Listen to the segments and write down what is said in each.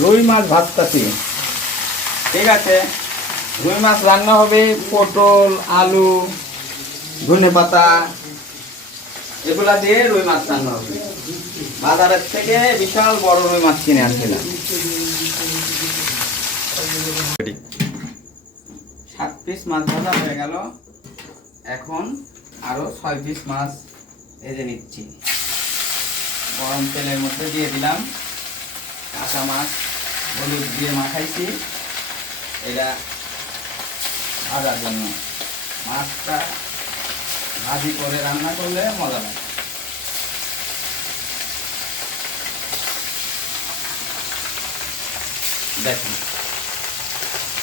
রুই মাছ ভাজতেছি। ঠিক আছে, রুই মাছ রান্না হবে পটল, আলু, ধনেপাতা এগুলা দিয়ে রুই মাছ রান্না হবে। বাজারের থেকে বিশাল বড় রুই মাছ কিনে আনছিলাম। 7 পিস মাছ ভাজা হয়ে গেল। এখন আরো 6 পিস মাছ ভেজে নিচ্ছি। গরম তেলের মধ্যে দিয়ে দিলাম কাঁচা মাছ, হলুদ দিয়ে মাখাইছি এটা ভাজার জন্য। মাছটা ভাজি করে রান্না করলে মজা লাগে। দেখেন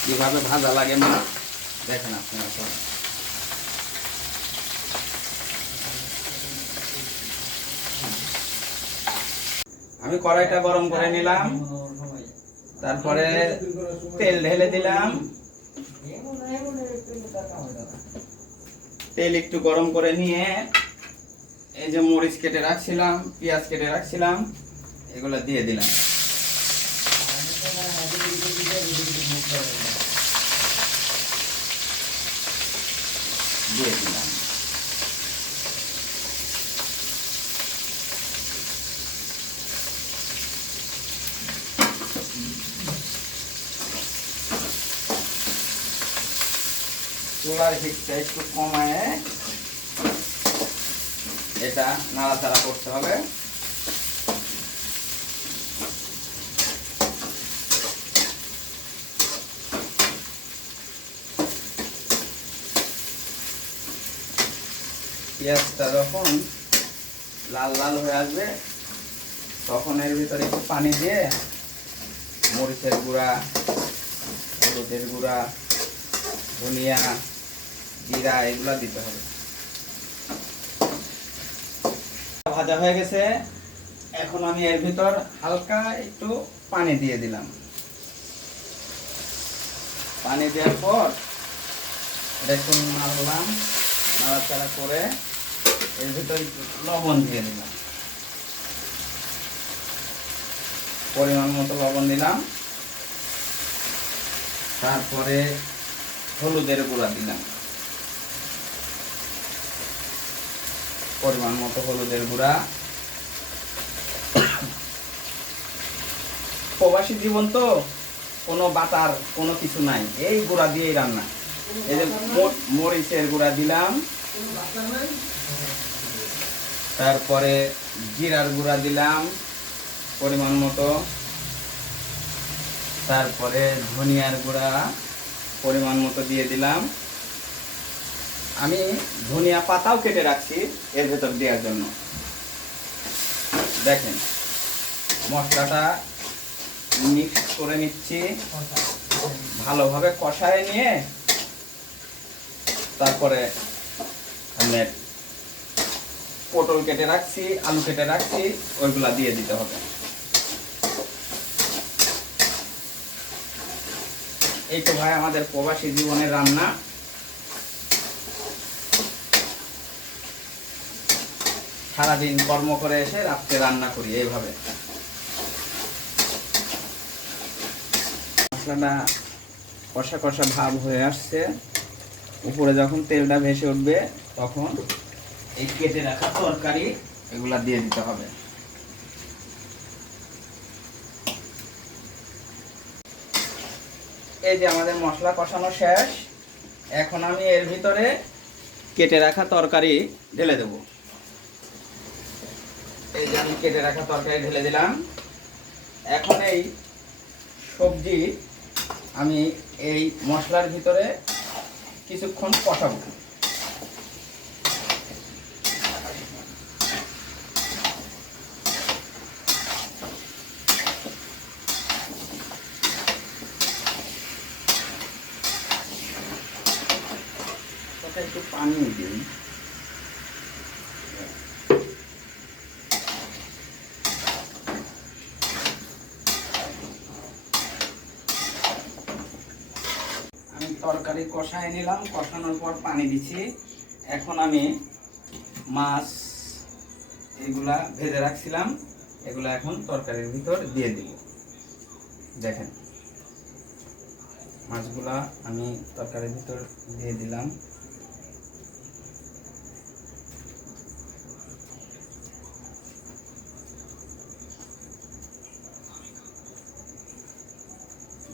কিভাবে ভাজা লাগে মাছ, দেখেন আপনারা সবাই। আমি কড়াইটা গরম করে নিলাম, তারপরে তেল ঢেলে দিলাম। তেল একটু গরম করে নিয়ে এই যে মরিচ কেটে রাখছিলাম, পেঁয়াজ কেটে রাখছিলাম, এগুলো দিয়ে দিলাম। দিয়ে দিলাম চুলার হিটটা একটু কমায় এটা নাড়াচাড়া করতে হবে। পেঁয়াজটা যখন লাল লাল হয়ে আসবে তখন এর ভিতরে একটু পানি দিয়ে মরিচের গুঁড়া, হলুদের গুঁড়া, ধনিয়া, জিরা এগুলা দিতে হবে। ভাজা হয়ে গেছে, এখন আমি এর ভিতর হালকা একটু পানি দিয়ে দিলাম। পানি দেওয়ার পর এটা একটু নাড়লাম, নাড়াচাড়া করে এর ভিতর লবণ দিয়ে দিলাম। পরিমাণ মতো লবণ দিলাম, তারপরে হলুদের গুঁড়া দিলাম, পরিমাণ মতো হলুদের গুঁড়া। প্রবাসী জীবন তো কোনো বাটার কোনো কিছু নাই, এই গুঁড়া দিয়েই রান্না। এই যে মরিচের গুঁড়া দিলাম, তারপরে জিরার গুঁড়া দিলাম পরিমাণ মতো, তারপরে ধনিয়ার গুঁড়া পরিমাণ মতো দিয়ে দিলাম। আমি ধনিয়া পাতাও কেটে রাখছি এর ভেতর দেওয়ার জন্য। দেখেন মশলাটা মিক্স করে নিচ্ছি, ভালোভাবে কষায় নিয়ে তারপরে আমি পটল কেটে রাখছি, আলু কেটে রাখছি, ওইগুলা দিয়ে দিতে হবে। এই তো ভাই আমাদের প্রবাসী জীবনের রান্না। সারাদিন কর্ম করে এসে রাত্রে রান্না করি এইভাবে। মশলাটা কষা কষা ভাব হয়ে আসছে, উপরে যখন তেলটা ভেসে উঠবে তখন এই কেটে রাখা তরকারি এগুলা দিয়ে দিতে হবে। এই যে আমাদের মশলা কষানো শেষ, এখন আমি এর ভিতরে কেটে রাখা তরকারি ঢেলে দেব। এই যে আমি কেটে রাখা তরকারি ঢেলে দিলাম। এখন এই সবজি আমি এই মশলার ভিতরে কিছুক্ষণ কষাবো। একটু পানি দিই। আমি তরকারি কষায় নিলাম, কষানোর পর পানি দিচ্ছি। এখন আমি মাছ এগুলা ভেজে রাখছিলাম, এগুলা এখন তরকারির ভিতর দিয়ে দিব। দেখেন মাছগুলা আমি তরকারির ভিতর দিয়ে দিলাম।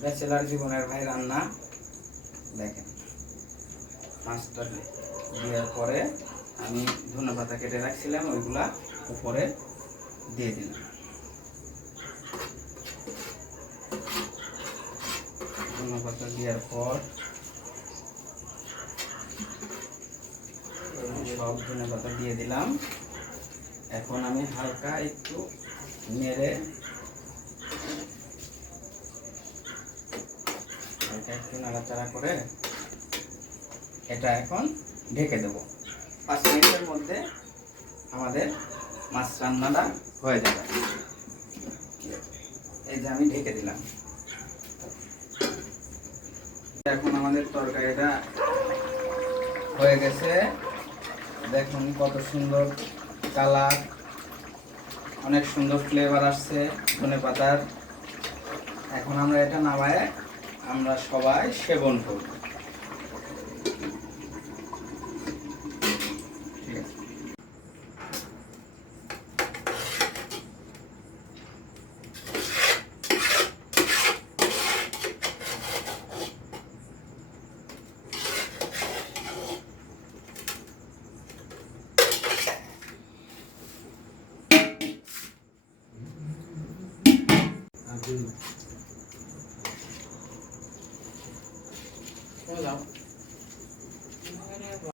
ব্যাচেলার জীবনের ভাই রান্না। দেখেন মাছটা দেওয়ার পরে আমি ধনেপাতা কেটে রাখছিলাম, ওইগুলা উপরে দিয়ে দিলাম। ধনেপাতা দেওয়ার পর সব ধনেপাতা দিয়ে দিলাম। এখন আমি হালকা একটু নেড়ে একটু নাড়াচাড়া করে এটা এখন ঢেকে দেব। 5 মিনিটের মধ্যে আমাদের মাছ রান্নাটা হয়ে যাবে। এই যে আমি ঢেকে দিলাম। এখন আমাদের তরকারিটা হয়ে গেছে। দেখুন কত সুন্দর কালার, অনেক সুন্দর ফ্লেভার আসছে ধনেপাতার। এখন আমরা এটা নামায়ে আমরা সবাই সেবন করব।